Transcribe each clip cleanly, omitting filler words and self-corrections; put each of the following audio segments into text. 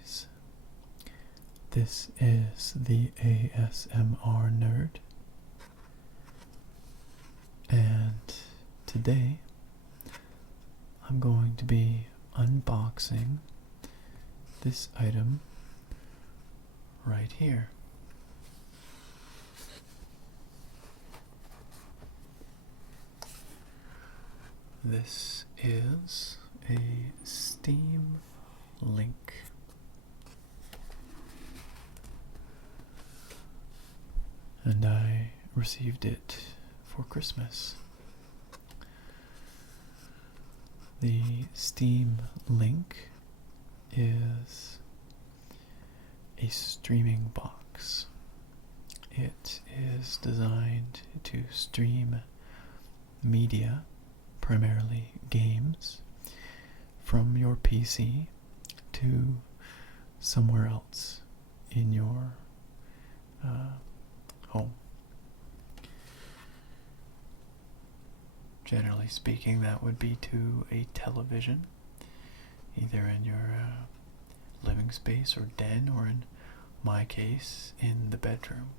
guys. This is the ASMR Nerd, and today I'm going to be unboxing this item right here. This is a Steam Link. And I received it for Christmas. The Steam Link is a streaming box. It is designed to stream media, primarily games, from your PC to somewhere else in your home. Generally speaking, that would be to a television, either in your living space or den, or in my case, in the bedroom.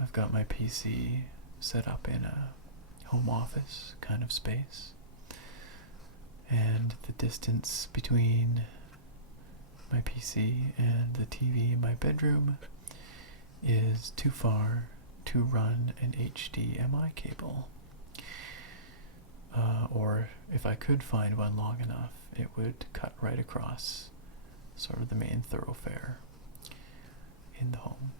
I've got my PC set up in a home office kind of space, and the distance between my PC and the TV in my bedroom is too far to run an HDMI cable. Or if I could find one long enough, it would cut right across sort of the main thoroughfare in the home.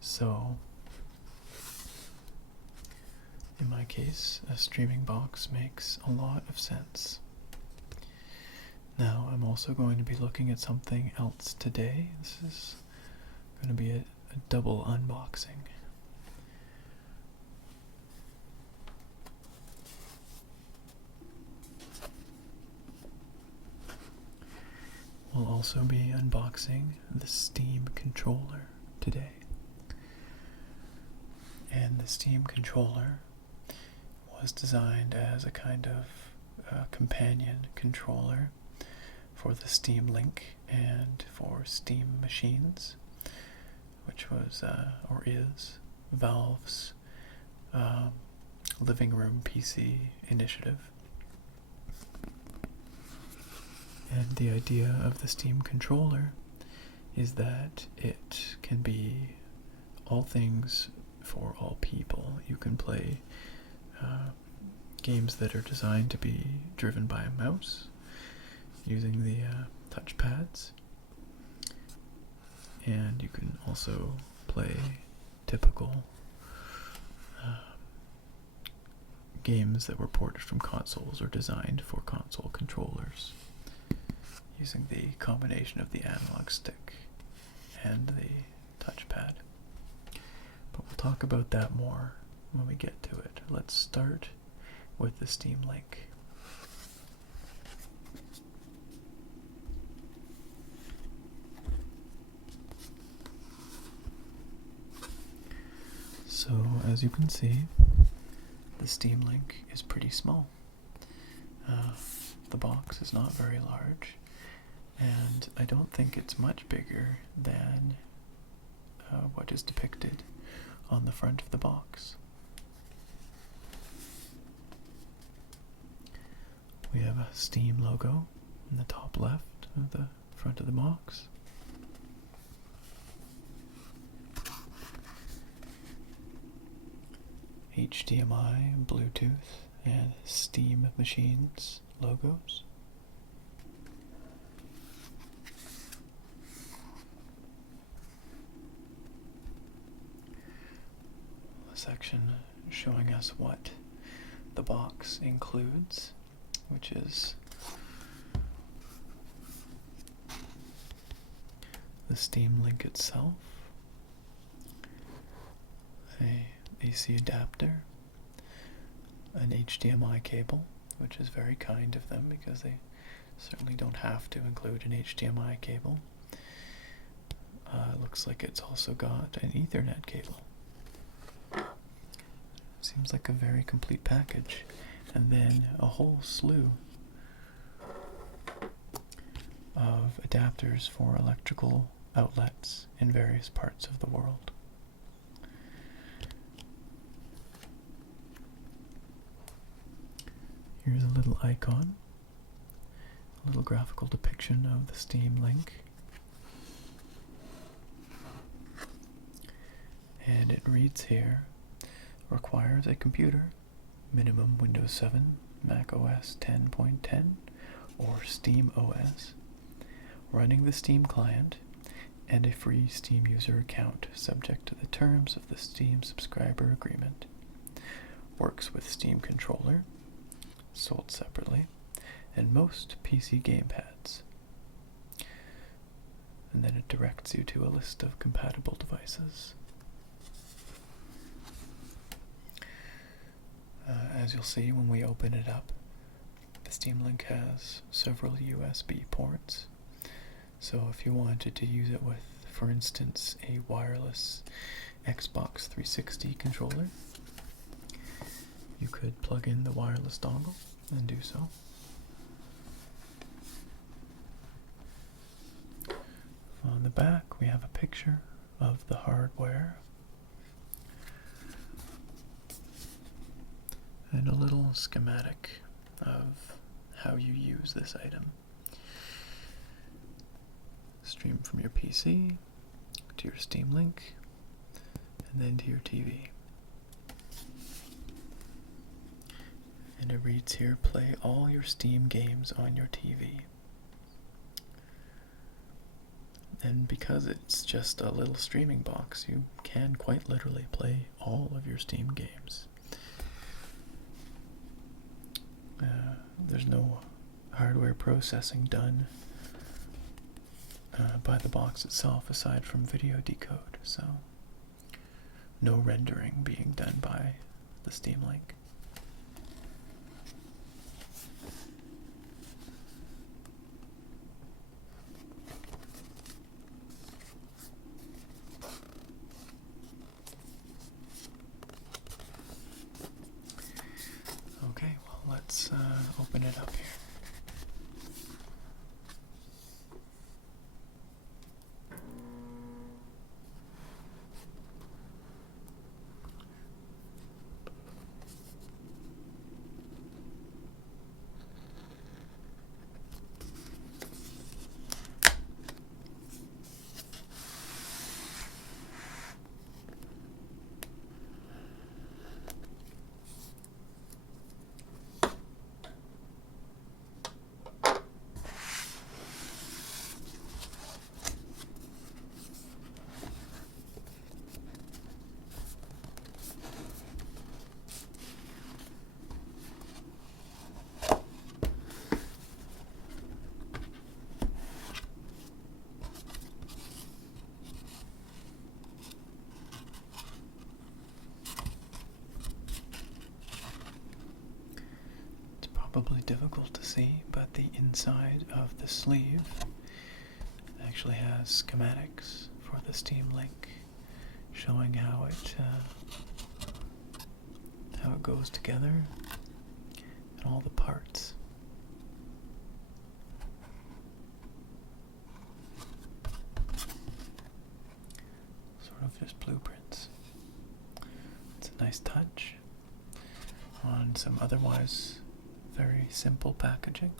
So, in my case, a streaming box makes a lot of sense. Now, I'm also going to be looking at something else today. This is going to be a double unboxing. We'll also be unboxing the Steam controller today. And the Steam controller was designed as a kind of companion controller for the Steam Link and for Steam Machines, which was, or is, Valve's living room PC initiative. And the idea of the Steam controller is that it can be all things for all people. You can play games that are designed to be driven by a mouse using the touchpads, and you can also play typical games that were ported from consoles or designed for console controllers using the combination of the analog stick and the touchpad. But we'll talk about that more when we get to it. Let's start with the Steam Link. So, as you can see, the Steam Link is pretty small. The box is not very large, and I don't think it's much bigger than what is depicted on the front of the box. We have a Steam logo in the top left of the front of the box. HDMI, Bluetooth, and Steam Machines logos. A section showing us what the box includes, which is the Steam Link itself, a AC adapter, an HDMI cable, which is very kind of them because they certainly don't have to include an HDMI cable. Looks like it's also got an Ethernet cable. Seems like a very complete package. And then a whole slew of adapters for electrical outlets in various parts of the world. Here's a little icon, a little graphical depiction of the Steam Link. And it reads here, requires a computer, minimum Windows 7, Mac OS 10.10, or Steam OS, running the Steam client, and a free Steam user account subject to the terms of the Steam subscriber agreement. Works with Steam controller, sold separately, and most PC gamepads. And then it directs you to a list of compatible devices. As you'll see when we open it up, the Steam Link has several USB ports. So if you wanted to use it with, for instance, a wireless Xbox 360 controller, you could plug in the wireless dongle and do so. On the back, we have a picture of the hardware and a little schematic of how you use this item. Stream from your PC to your Steam Link and then to your TV. And it reads here, play all your Steam games on your TV. And because it's just a little streaming box, you can quite literally play all of your Steam games. There's no hardware processing done by the box itself aside from video decode, so no rendering being done by the Steam Link. Okay, well, let's open it up here. Probably difficult to see, but the inside of the sleeve actually has schematics for the Steam Link, showing how it goes together and all the parts. Sort of just blueprints. It's a nice touch on some otherwise very simple packaging.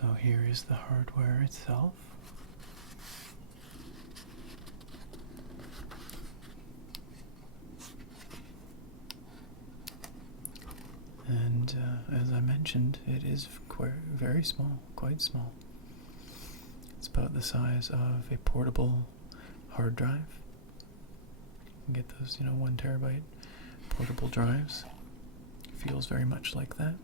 So here is the hardware itself. And as I mentioned, it is very small, quite small. It's about the size of a portable hard drive. You can get those, 1 terabyte portable drives. Feels very much like that.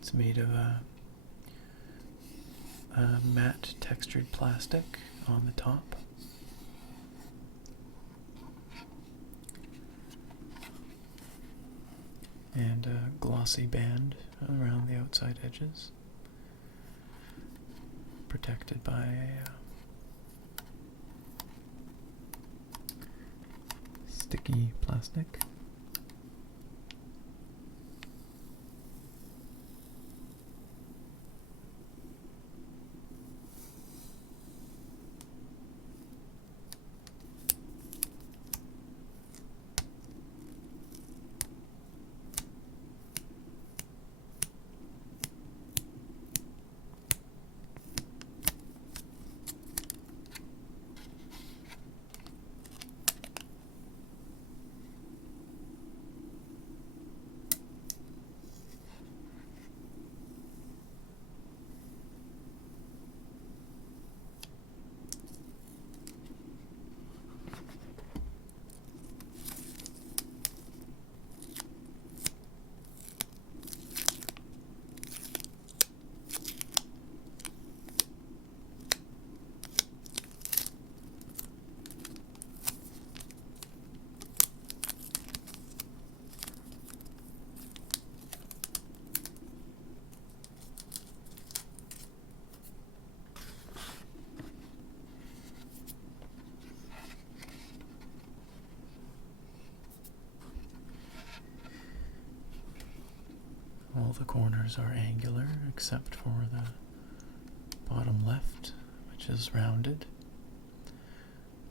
It's made of a matte textured plastic on the top. And a glossy band around the outside edges, protected by a sticky plastic. All the corners are angular except for the bottom left, which is rounded.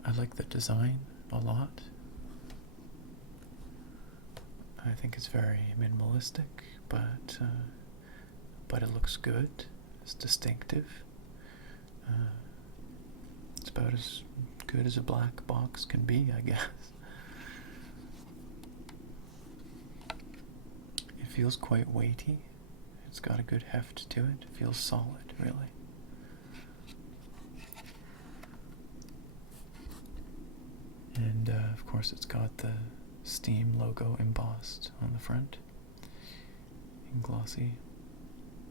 I like the design a lot. I think it's very minimalistic, but it looks good. It's distinctive. It's about as good as a black box can be, I guess. It feels quite weighty. It's got a good heft to it. It feels solid, really. And of course it's got the Steam logo embossed on the front in glossy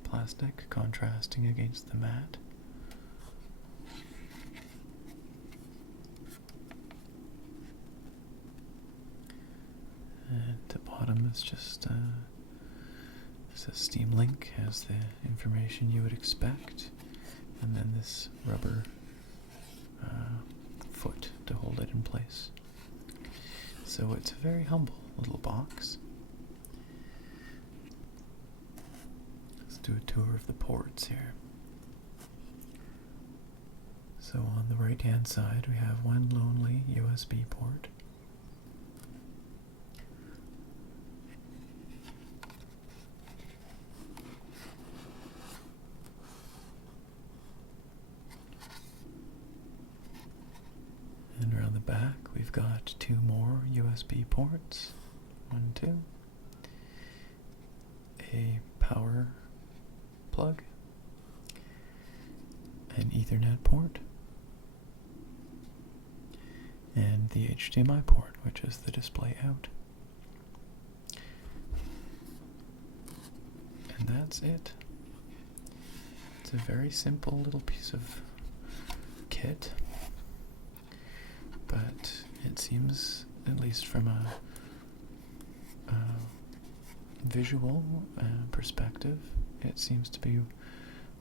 plastic, contrasting against the matte. And the bottom is just it says Steam Link, has the information you would expect, and then this rubber foot to hold it in place. So it's a very humble little box. Let's do a tour of the ports here. So on the right hand side we have one lonely USB port. And around the back we've got two more USB ports. 1, 2. A power plug. An Ethernet port. And the HDMI port, which is the display out. And that's it. It's a very simple little piece of kit. But it seems, at least from a visual perspective, it seems to be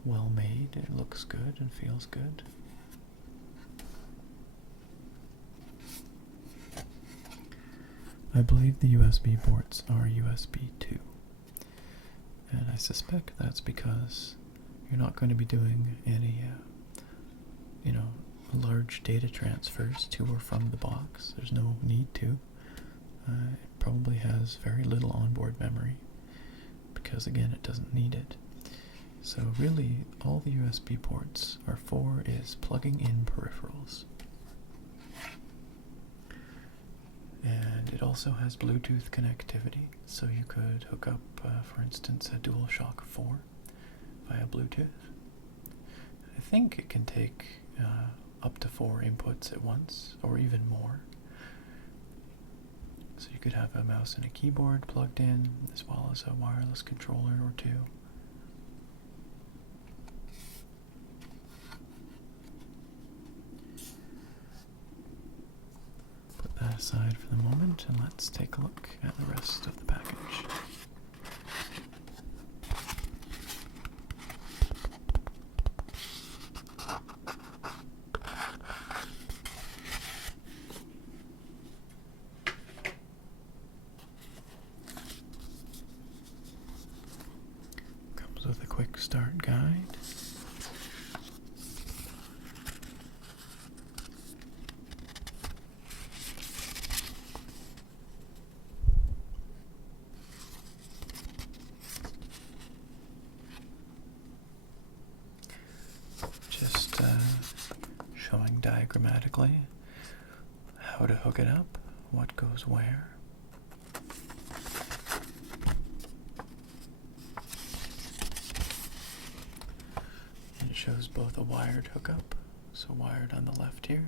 well made. It looks good and feels good. I believe the USB ports are USB 2. And I suspect that's because you're not going to be doing any, large data transfers to or from the box. There's no need to. It probably has very little onboard memory because, again, it doesn't need it. So really, all the USB ports are for is plugging in peripherals. And it also has Bluetooth connectivity, so you could hook up, for instance, a DualShock 4 via Bluetooth. I think it can take up to 4 inputs at once, or even more. So you could have a mouse and a keyboard plugged in, as well as a wireless controller or two. Put that aside for the moment, and let's take a look at the rest of the package. Comes with a quick start guide. Just showing diagrammatically how to hook it up, what goes where. And it shows both a wired hookup, so wired on the left here,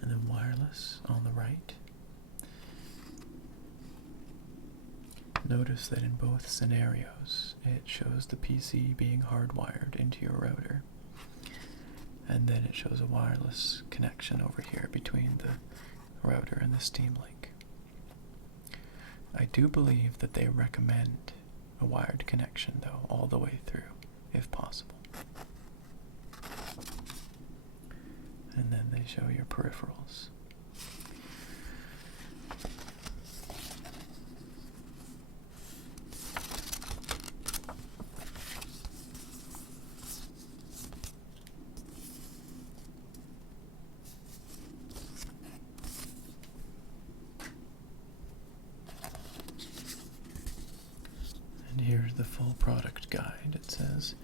and then wireless on the right. Notice that in both scenarios, it shows the PC being hardwired into your router, and then it shows a wireless connection over here between the router and the Steam Link. I do believe that they recommend a wired connection, though, all the way through, if possible. And then they show your peripherals. And here's the full product guide. It says,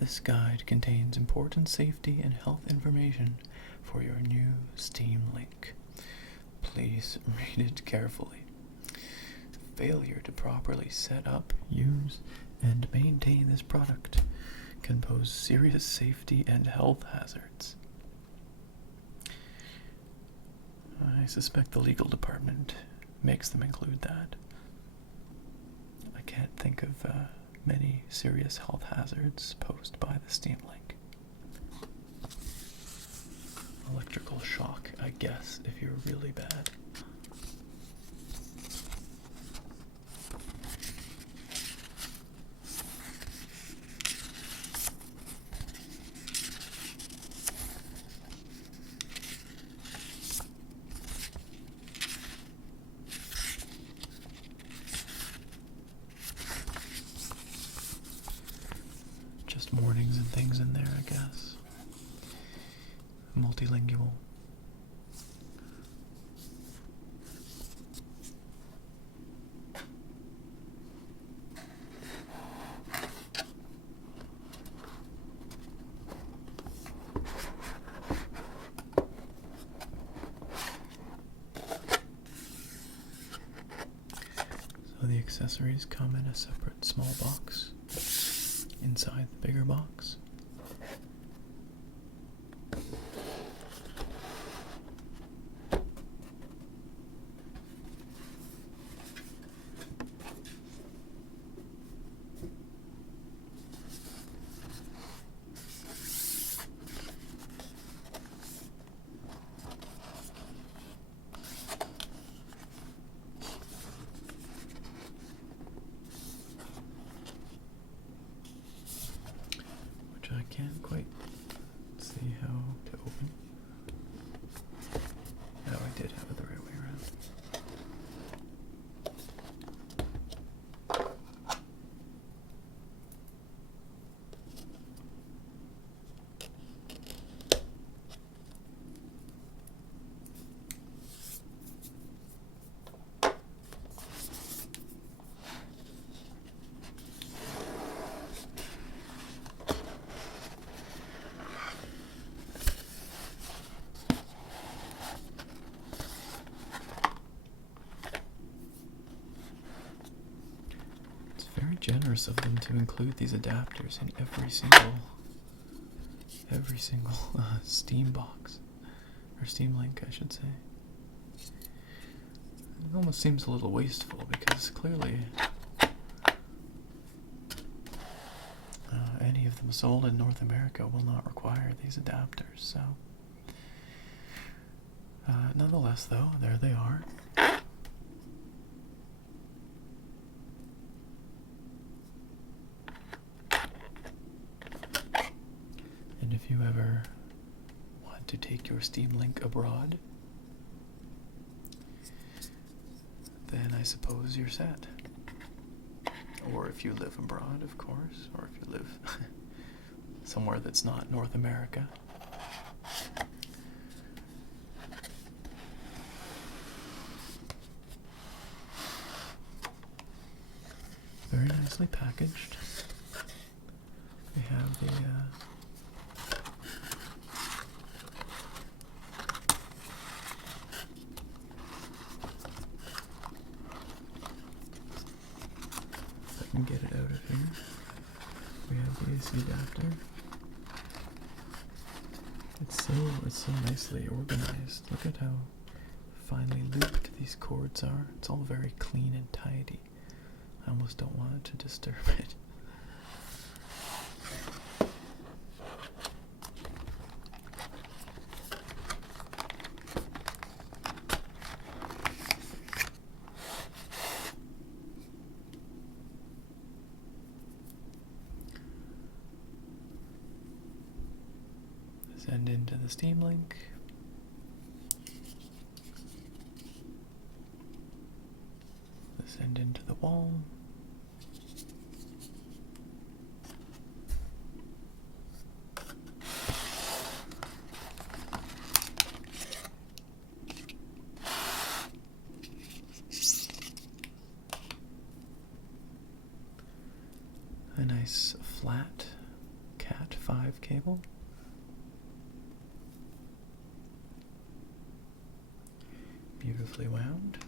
"This guide contains important safety and health information for your new Steam Link. Please read it carefully. Failure to properly set up, use, and maintain this product can pose serious safety and health hazards." I suspect the legal department makes them include that. I can't think of many serious health hazards posed by the Steam Link. Electrical shock, I guess, if you're really bad. Just warnings and things in there, I guess. Multilingual. So the accessories come in a separate small box inside the bigger box. generous of them to include these adapters in every single Steam box, or Steam Link, I should say. It almost seems a little wasteful because clearly any of them sold in North America will not require these adapters. So, nonetheless, though, there they are. And if you ever want to take your Steam Link abroad, then I suppose you're set. Or if you live abroad, of course, or if you live somewhere that's not North America. Very nicely packaged. We have the and get it out of here. We have the AC adapter. It's so nicely organized. Look at how finely looped these cords are. It's all very clean and tidy. I almost don't want it to disturb it. Send into the Steam Link. Send into the wall. A nice flat Cat 5 cable. Beautifully wound.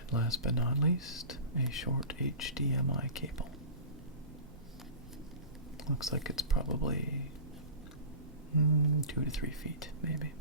And last but not least, a short HDMI cable. Looks like it's probably 2 to 3 feet, maybe.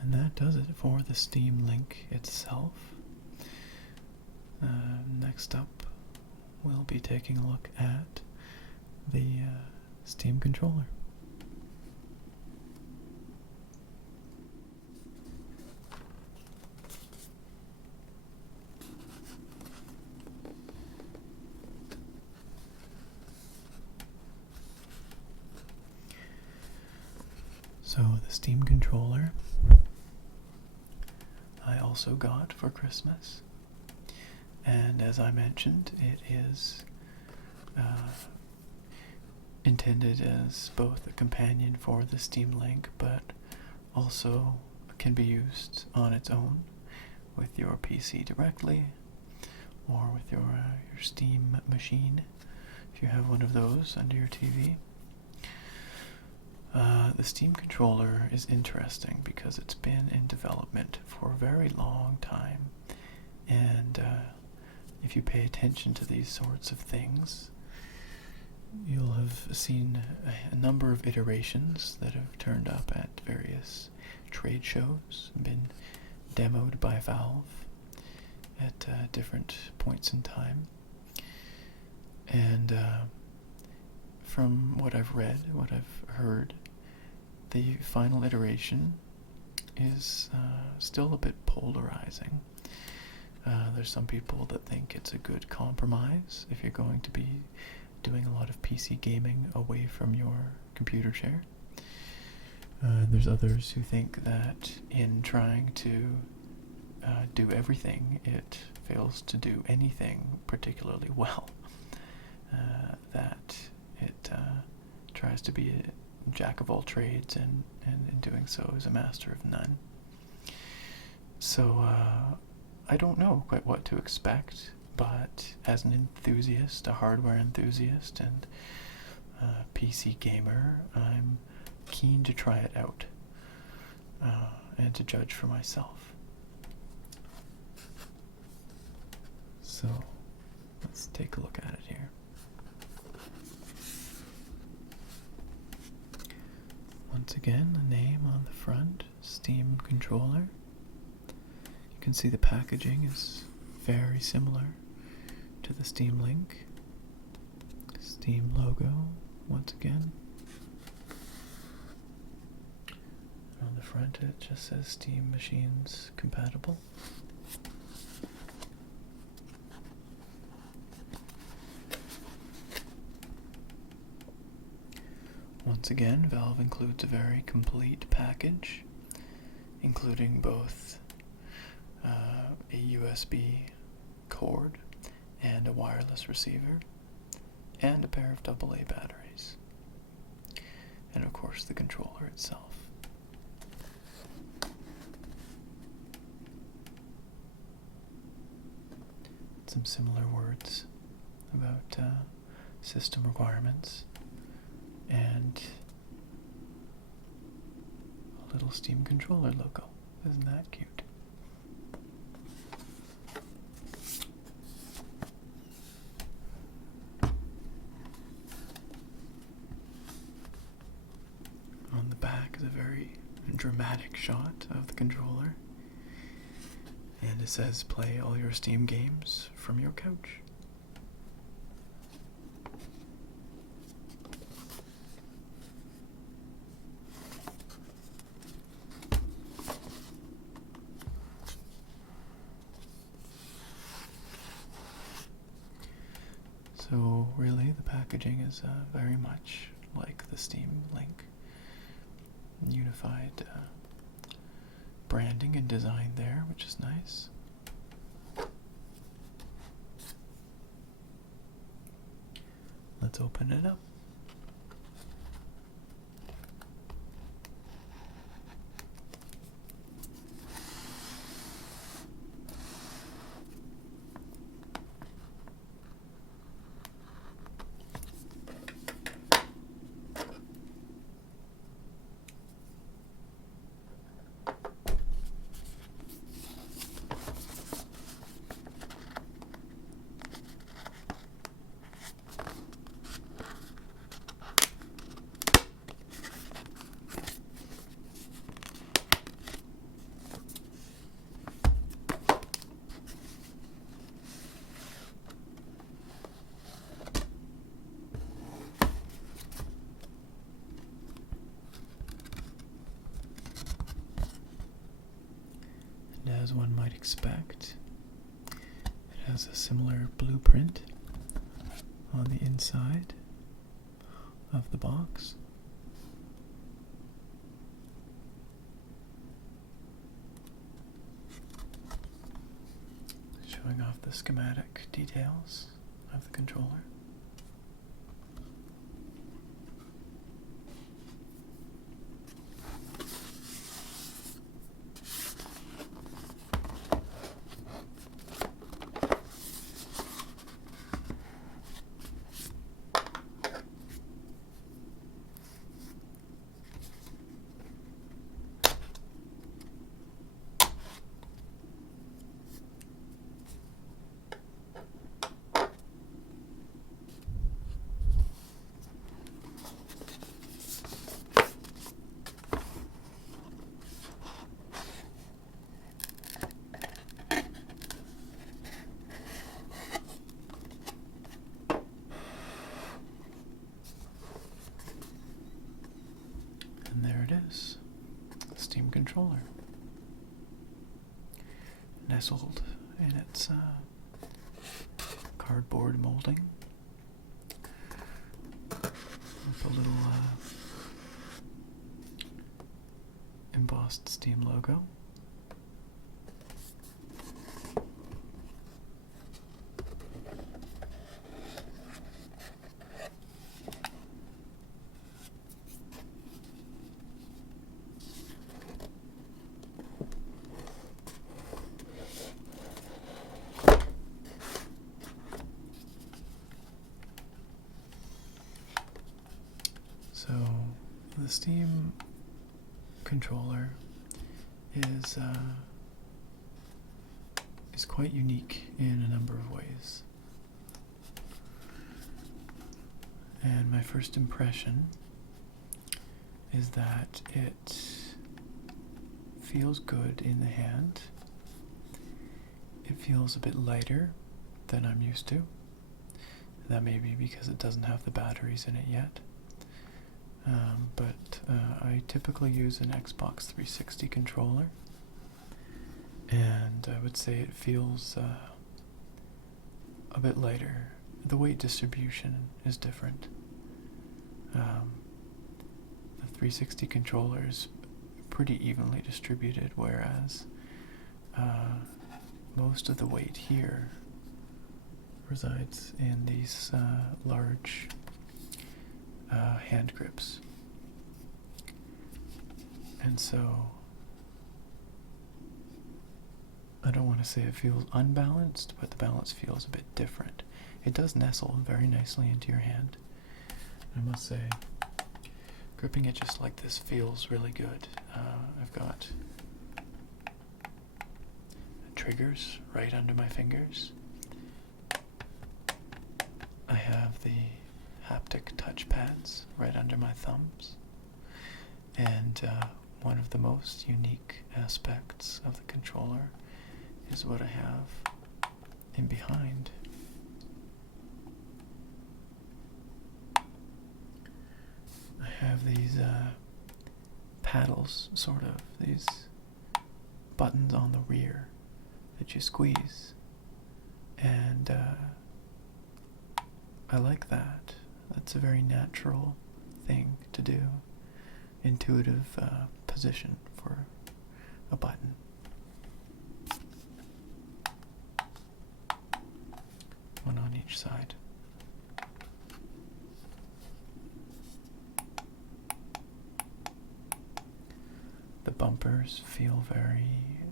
And that does it for the Steam Link itself. Next up, we'll be taking a look at the Steam controller. So the Steam controller I also got for Christmas, and as I mentioned, it is intended as both a companion for the Steam Link, but also can be used on its own with your PC directly, or with your Steam machine, if you have one of those under your TV. The Steam controller is interesting because it's been in development for a very long time, and if you pay attention to these sorts of things, you'll have seen a number of iterations that have turned up at various trade shows and been demoed by Valve at different points in time. And from what I've read, what I've heard, the final iteration is still a bit polarizing. There's some people that think it's a good compromise if you're going to be doing a lot of PC gaming away from your computer chair. There's others who think that in trying to do everything, it fails to do anything particularly well. That it tries to be a jack of all trades, and in doing so is a master of none. So I don't know quite what to expect, but as an enthusiast, a hardware enthusiast, and a PC gamer, I'm keen to try it out and to judge for myself. So let's take a look at it here. Once again, the name on the front, Steam controller. You can see the packaging is very similar to the Steam Link. Steam logo, once again. On the front it just says Steam machines compatible. Once again, Valve includes a very complete package, including both a USB cord and a wireless receiver, and a pair of AA batteries, and of course the controller itself. Some similar words about system requirements, and a little Steam controller logo. Isn't that cute? On the back is a very dramatic shot of the controller, and it says play all your Steam games from your couch. So really the packaging is very much like the Steam Link. Unified branding and design there, which is nice. Let's open it up. And as one might expect, it has a similar blueprint on the inside of the box. Showing off the schematic details of the controller. And there it is, the Steam controller, nestled in its cardboard molding, with a little embossed Steam logo. Steam controller is quite unique in a number of ways. And my first impression is that it feels good in the hand. It feels a bit lighter than I'm used to. That may be because it doesn't have the batteries in it yet. But I typically use an Xbox 360 controller, and I would say it feels a bit lighter. The weight distribution is different. The 360 controller is pretty evenly distributed, whereas most of the weight here resides in these large hand grips. And so I don't want to say it feels unbalanced, but the balance feels a bit different. It does nestle very nicely into your hand. I must say, gripping it just like this feels really good. I've got triggers right under my fingers. I have the haptic touch pads right under my thumbs. And one of the most unique aspects of the controller is what I have in behind. I have these paddles, sort of, these buttons on the rear that you squeeze. And I like that. That's a very natural thing to do. Intuitive position for a button. One on each side. The bumpers feel very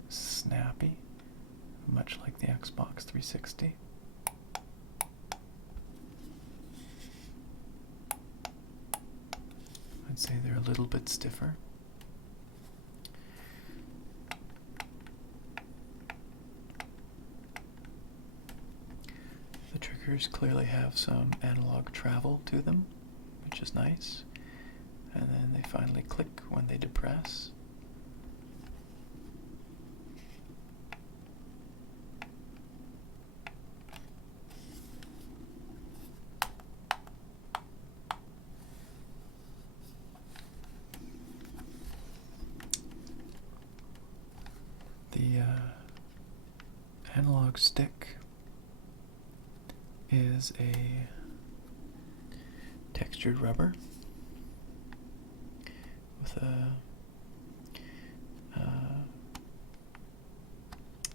snappy, much like the Xbox 360. I'd say they're a little bit stiffer. The triggers clearly have some analog travel to them, which is nice. And then they finally click when they depress. The analog stick is a textured rubber with a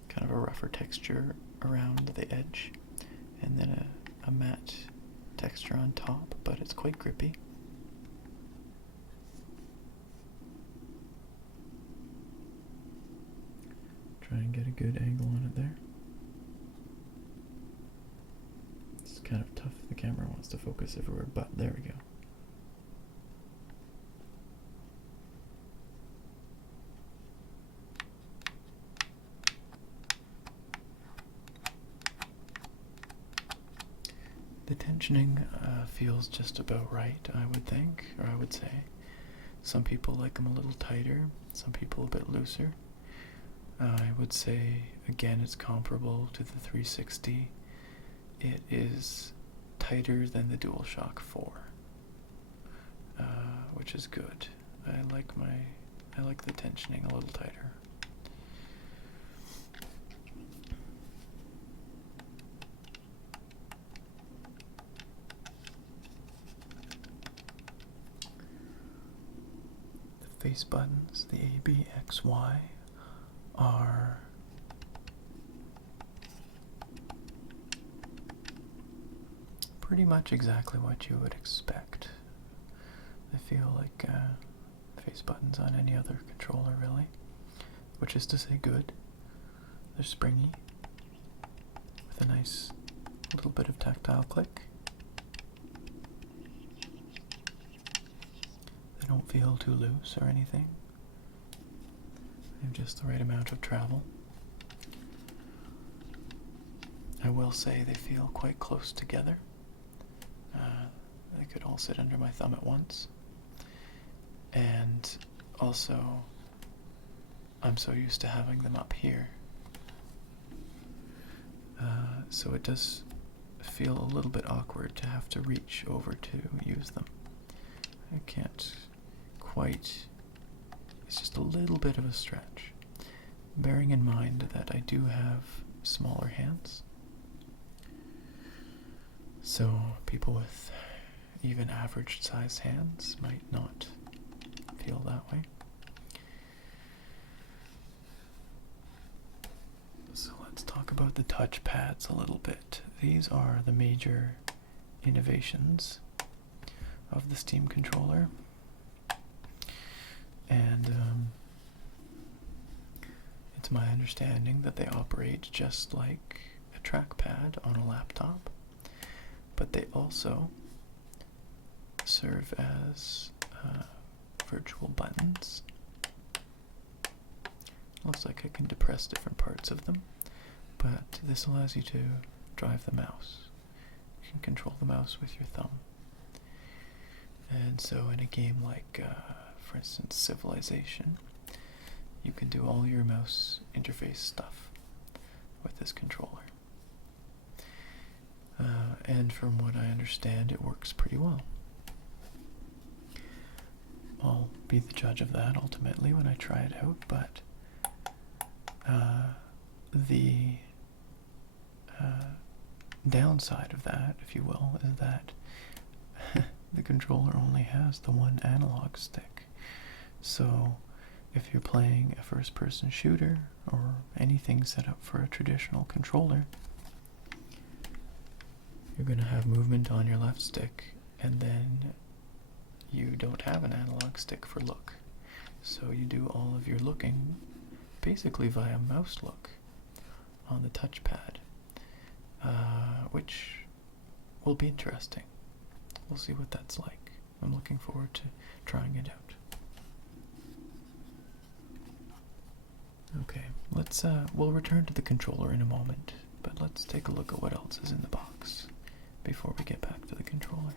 kind of a rougher texture around the edge, and then a matte texture on top, but it's quite grippy. Try and get a good angle on it there. It's kind of tough. The camera wants to focus everywhere, but there we go. The tensioning feels just about right, I would think, or I would say. Some people like them a little tighter, some people a bit looser. I would say, again, it's comparable to the 360. It is tighter than the DualShock 4, which is good. I like the tensioning a little tighter. The face buttons, the A, B, X, Y, are pretty much exactly what you would expect. They feel like face buttons on any other controller, really, which is to say good. They're springy, with a nice little bit of tactile click. The They don't feel too loose or anything. They have just the right amount of travel. I will say they feel quite close together. They could all sit under my thumb at once. And also, I'm so used to having them up here. So it does feel a little bit awkward to have to reach over to use them. I can't quite, it's just a little bit of a stretch. Bearing in mind that I do have smaller hands. So people with even average sized hands might not feel that way. So let's talk about the touch pads a little bit. These are the major innovations of the Steam controller. And it's my understanding that they operate just like a trackpad on a laptop, but they also serve as virtual buttons. Looks like I can depress different parts of them, but this allows you to drive the mouse. You can control the mouse with your thumb. And so in a game like, for instance, Civilization, you can do all your mouse interface stuff with this controller. And from what I understand, it works pretty well. I'll be the judge of that ultimately when I try it out, but the downside of that, if you will, is that the controller only has the one analog stick. So if you're playing a first-person shooter or anything set up for a traditional controller, you're going to have movement on your left stick, and then you don't have an analog stick for look. So you do all of your looking basically via mouse look on the touchpad, which will be interesting. We'll see what that's like. I'm looking forward to trying it out. Okay, we'll return to the controller in a moment, but let's take a look at what else is in the box before we get back to the controller.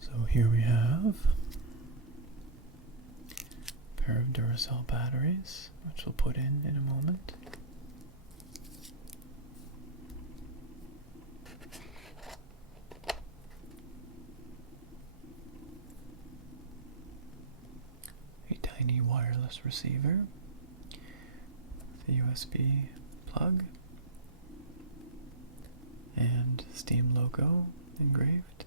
So here we have a pair of Duracell batteries, which we'll put in a moment. A tiny wireless receiver with a USB plug and Steam logo engraved.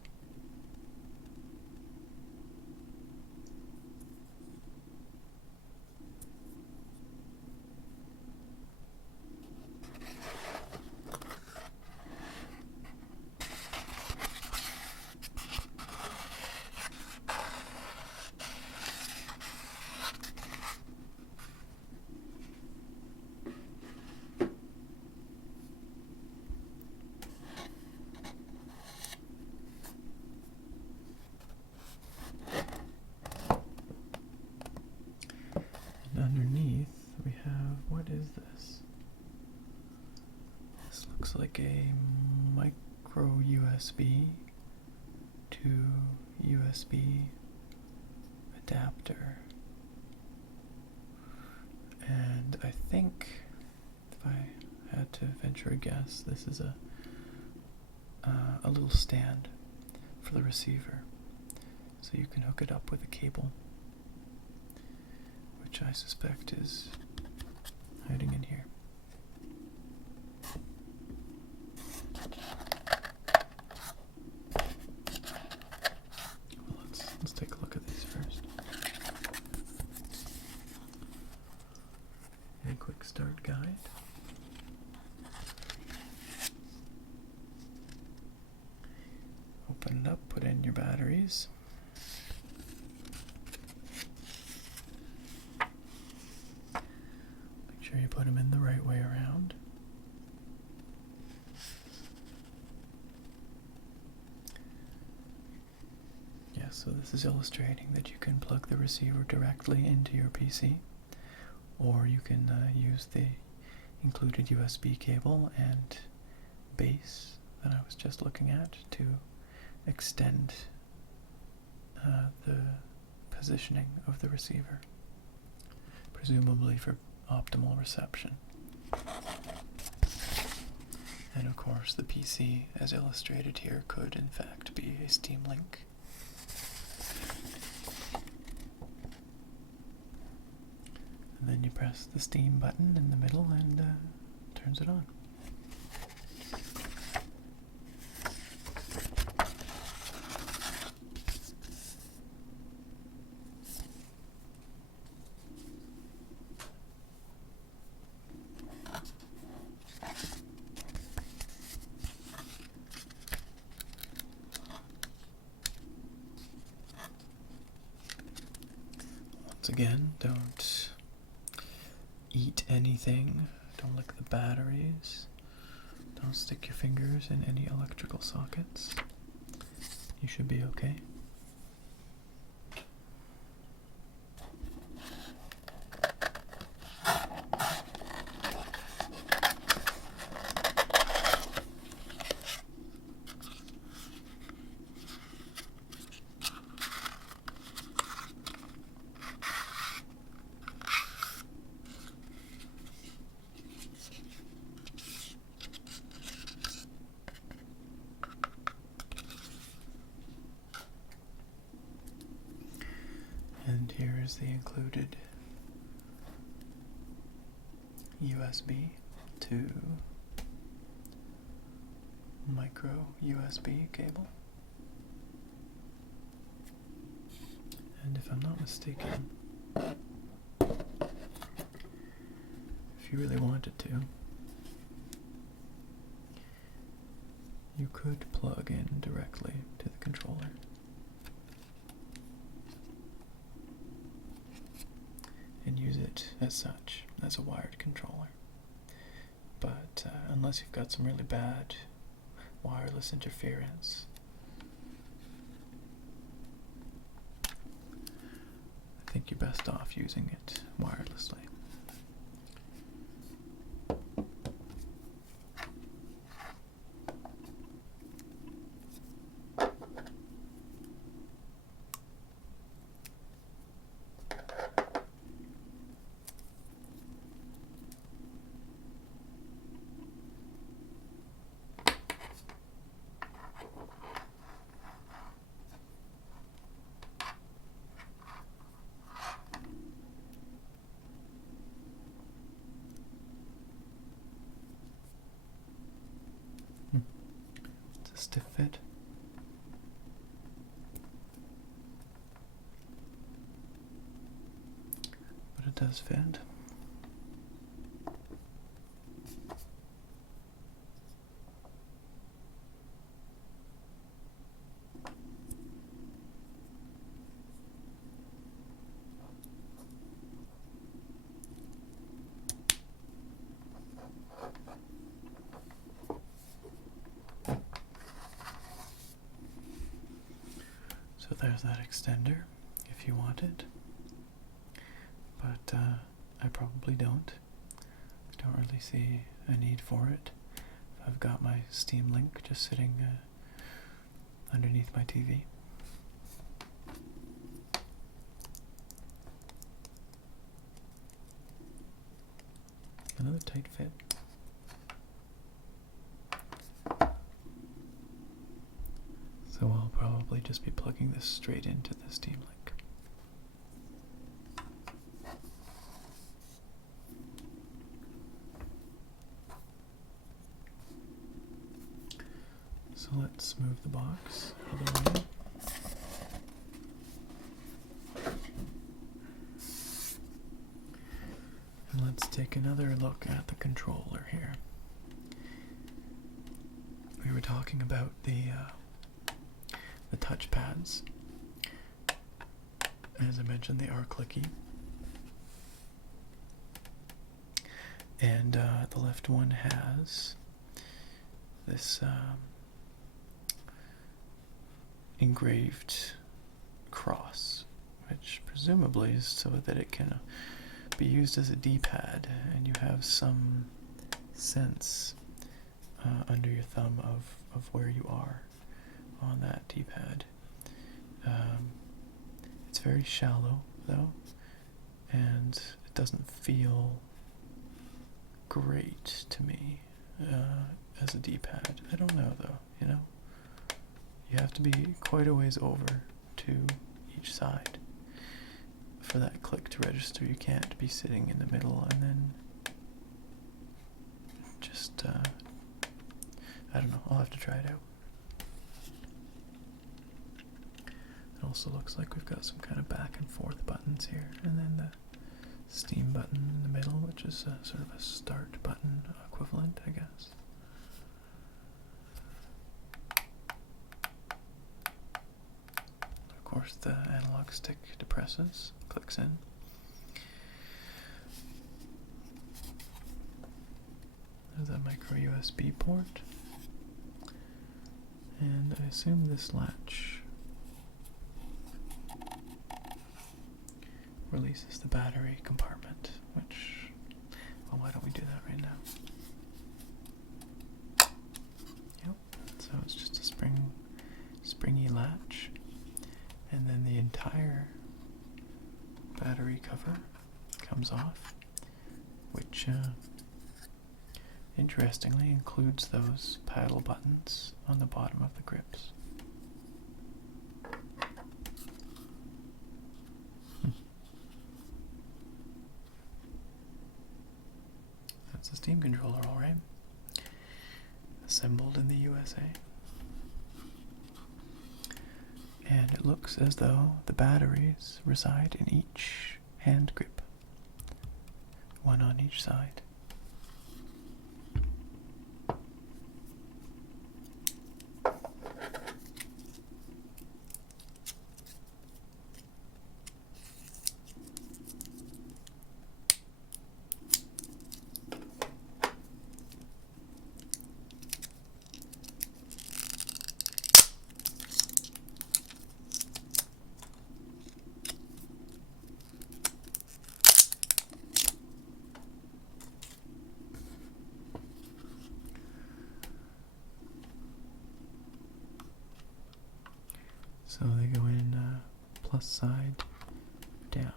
Underneath we have, what is this? This looks like a micro USB to USB adapter. And I think, if I had to venture a guess, this is a little stand for the receiver. So you can hook it up with a cable, which I suspect is hiding in here. Well, let's take a look at these first. A quick start guide. Open it up, put in your your batteries. Make sure you put them in the right way around. Yeah, so this is illustrating that you can plug the receiver directly into your PC, or you can use the included USB cable and base that I was just looking at to extend the positioning of the receiver, presumably for optimal reception. And of course the PC, as illustrated here, could in fact be a Steam Link. And then you press the Steam button in the middle and turns it on. Once again, don't eat anything, don't lick the batteries, don't stick your fingers in any electrical sockets. You should be okay. And here is the included USB to micro USB cable. And if I'm not mistaken, if you really wanted to, you could plug in directly to the controller. And use it as such, as a wired controller. But unless you've got some really bad wireless interference, I think you're best off using it wirelessly. It's a stiff fit. But it does fit. So there's that extender, if you want it. But I probably don't. I don't really see a need for it. I've got my Steam Link just sitting underneath my TV. Another tight fit. So I'll probably just be plugging this straight into the Steam Link. So let's move the box out of the way. And let's take another look at the controller here. We were talking about the the touch pads. As I mentioned, they are clicky. And the left one has this engraved cross, which presumably is so that it can be used as a D-pad, and you have some sense under your thumb of where you are on that D-pad. It's very shallow, though, and it doesn't feel great to me as a D-pad. I don't know, though, you know? You have to be quite a ways over to each side for that click to register. You can't be sitting in the middle and then just, I don't know, I'll have to try it out. It also looks like we've got some kind of back and forth buttons here, and then the Steam button in the middle, which is sort of a start button equivalent, I guess. Of course, the analog stick depresses, clicks in. There's a micro USB port, and I assume this latch releases the battery compartment, which, well, why don't we do that right now? Yep, so it's just a springy latch, and then the entire battery cover comes off, which interestingly includes those paddle buttons on the bottom of the grips. That's a Steam controller, alright. Assembled in the USA. And it looks as though the batteries reside in each hand grip. One on each side. So they go in plus side down.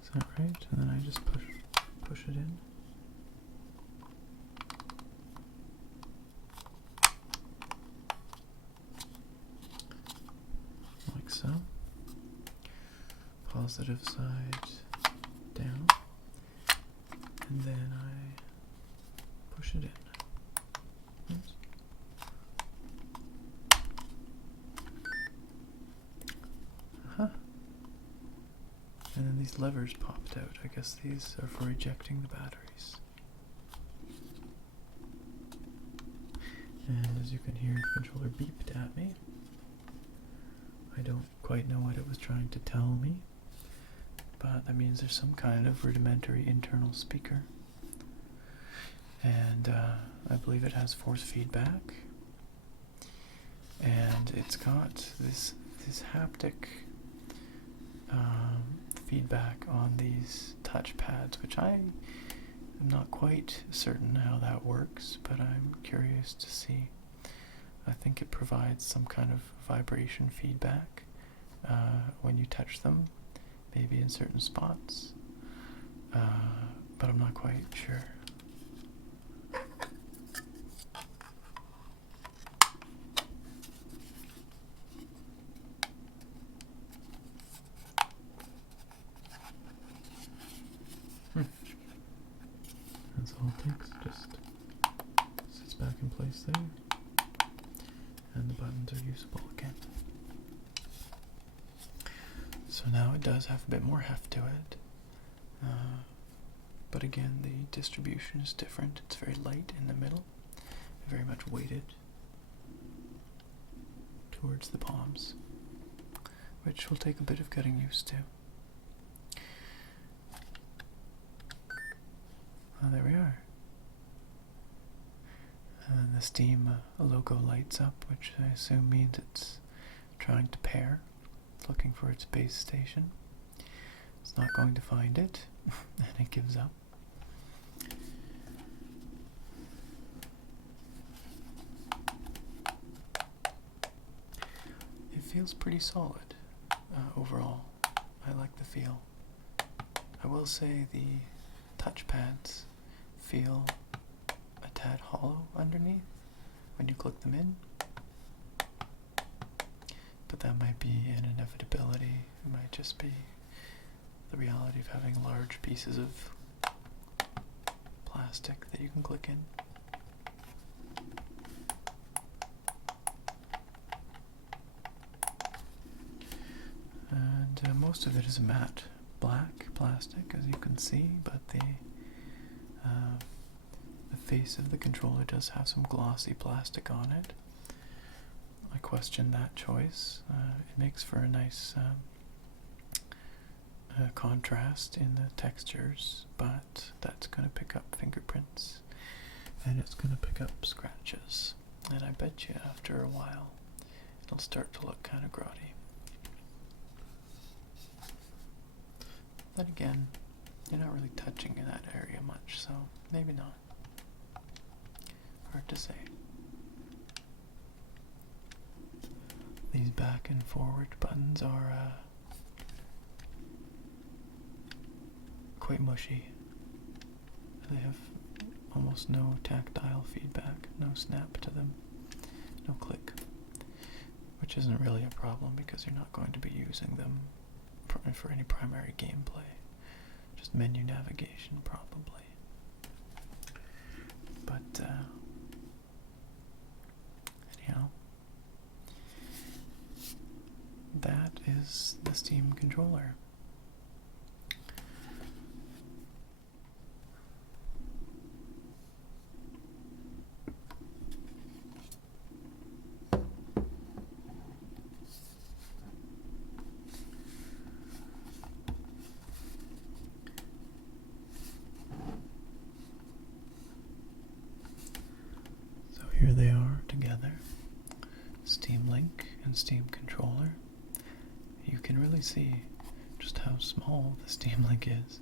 Is that right? And then I just push it in. Like so. Positive side down. And then I push it in. Oops. And then these levers popped out. I guess these are for ejecting the batteries. And as you can hear, the controller beeped at me. I don't quite know what it was trying to tell me, but that means there's some kind of rudimentary internal speaker. And I believe it has force feedback. And it's got this haptic feedback on these touch pads, which I am not quite certain how that works, but I'm curious to see. I think it provides some kind of vibration feedback when you touch them, maybe in certain spots, but I'm not quite sure. That's all it takes, just sits back in place there, and the buttons are usable again. So now it does have a bit more heft to it, but again the distribution is different. It's very light in the middle, very much weighted towards the palms, which will take a bit of getting used to. Oh, there we are. And the Steam logo lights up, which I assume means it's trying to pair. It's looking for its base station. It's not going to find it, and it gives up. It feels pretty solid overall. I like the feel. I will say the touchpads feel a tad hollow underneath when you click them in, but that might be an inevitability. It might just be the reality of having large pieces of plastic that you can click in. And most of it is matte black plastic, as you can see, but the face of the controller does have some glossy plastic on it. I question that choice. It makes for a nice contrast in the textures, but that's going to pick up fingerprints and it's going to pick up scratches, and I bet you after a while it'll start to look kind of grotty. Then again, you're not really touching in that area much, so maybe not. Hard to say. These back and forward buttons are quite mushy. They have almost no tactile feedback, no snap to them, no click, which isn't really a problem because you're not going to be using them for any primary gameplay, just menu navigation probably. But anyhow, that is the Steam controller. Here they are together, Steam Link and Steam Controller. You can really see just how small the Steam Link is.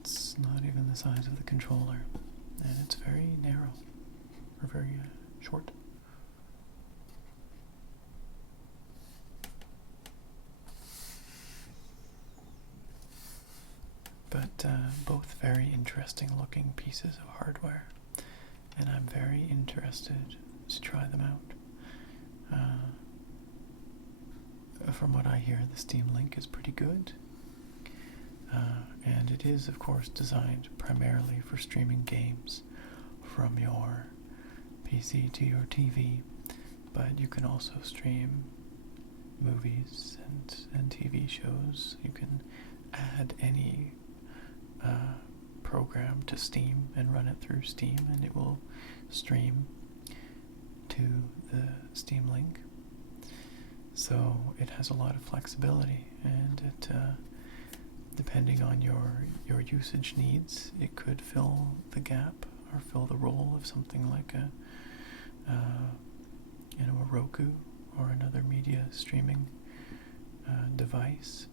It's not even the size of the controller, and it's very narrow, or very short. But both very interesting looking pieces of hardware, and I'm very interested to try them out. From what I hear, the Steam Link is pretty good, and it is, of course, designed primarily for streaming games from your PC to your TV, but you can also stream movies and TV shows. You can add any program to Steam and run it through Steam, and it will stream to the Steam Link. So it has a lot of flexibility, and it, depending on your usage needs, it could fill the gap or fill the role of something like a Roku or another media streaming device.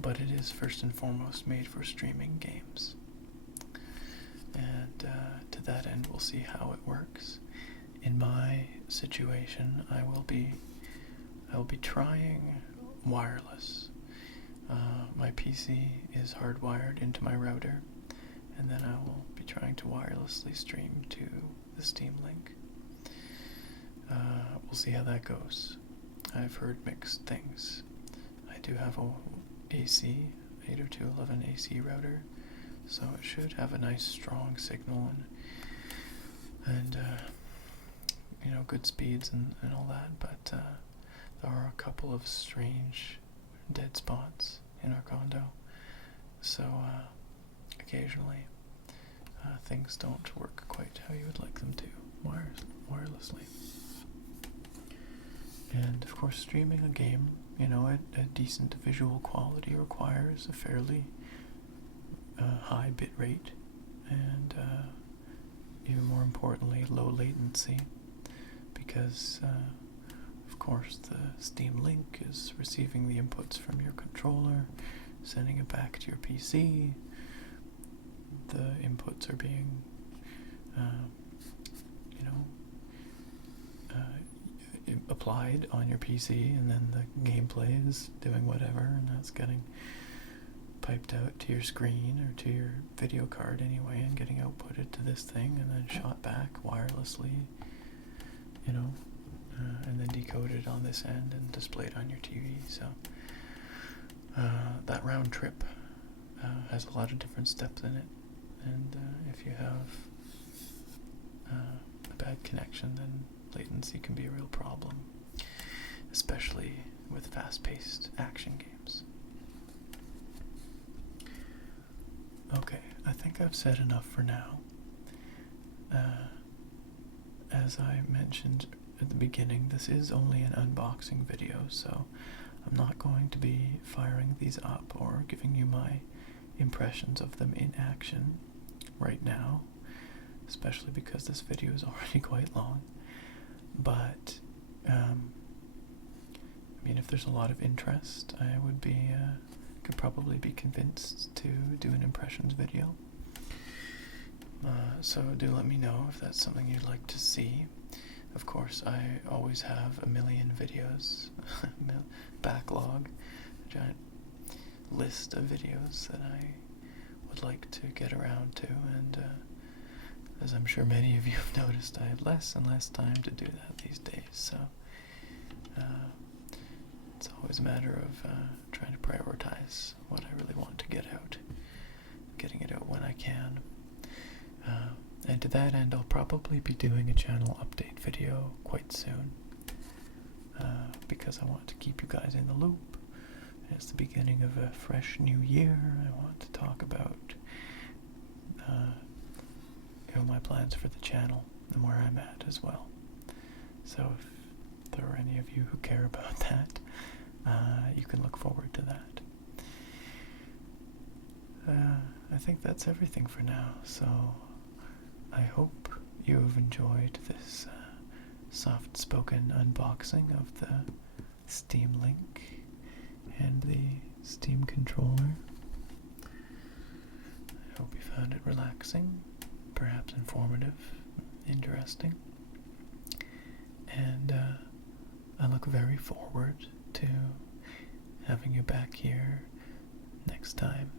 But it is first and foremost made for streaming games, and to that end we'll see how it works. In my situation, I will be trying wireless. My PC is hardwired into my router, and then I will be trying to wirelessly stream to the Steam Link. We'll see how that goes. I've heard mixed things. I do have a AC, 802.11 AC router, so it should have a nice strong signal and good speeds and all that, but there are a couple of strange dead spots in our condo, so occasionally things don't work quite how you would like them to. wirelessly. And of course, streaming a game, at a decent visual quality requires a fairly high bit rate and even more importantly, low latency, because of course the Steam Link is receiving the inputs from your controller, sending it back to your PC. The inputs are being applied on your PC, and then the gameplay is doing whatever, and that's getting piped out to your screen or to your video card anyway, and getting outputted to this thing, and then shot back wirelessly, and then decoded on this end and displayed on your TV. So that round trip has a lot of different steps in it, and if you have a bad connection, then latency can be a real problem, especially with fast-paced action games. Okay, I think I've said enough for now. As I mentioned at the beginning, this is only an unboxing video, so I'm not going to be firing these up or giving you my impressions of them in action right now, especially because this video is already quite long. But if there's a lot of interest, I would could probably be convinced to do an impressions video. So do let me know if that's something you'd like to see. Of course, I always have a million videos, backlog, a giant list of videos that I would like to get around to, and as I'm sure many of you have noticed, I have less and less time to do that these days, so it's always a matter of trying to prioritize what I really want to get out, getting it out when I can. And to that end, I'll probably be doing a channel update video quite soon, because I want to keep you guys in the loop. It's the beginning of a fresh new year. I want to talk about my plans for the channel and where I'm at as well. So if there are any of you who care about that, you can look forward to that. I think that's everything for now, so I hope you have enjoyed this soft-spoken unboxing of the Steam Link and the Steam controller. I hope you found it relaxing, perhaps informative, interesting, and I look very forward to having you back here next time